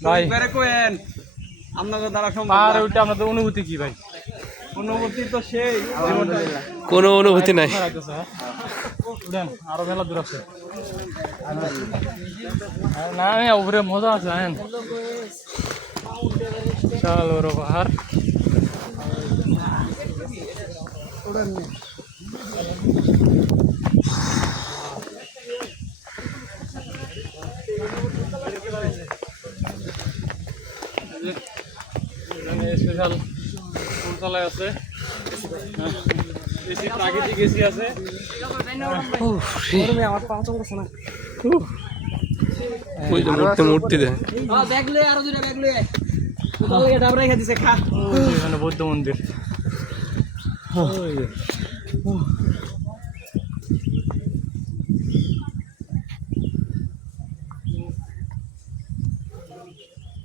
ভাই বেরে কোয়েন আপনাদের দ্বারা সম্ভব পাহাড়ে না। উঠে আপনাদের অনুভূতি কি ভাই? অনুভূতি তো সেই কোনো অনুভূতি নাই। উঠেন আরো মেলা দূর আছে না উপরে মজা আছে হ্যাঁ বিশাল বড় পাহাড় স্পেশাল ফুলতলায় আছে এসি প্রাকৃতিক এসি আছে আমার পা চলতেছে না ওই যে মূর্তি দেয়। ব্যাগ লয়ে আরো দুইটা ব্যাগ লয়ে কোথাও লাগে ডাবরাই খা দিছে খা এখানে বৌদ্ধ মন্দির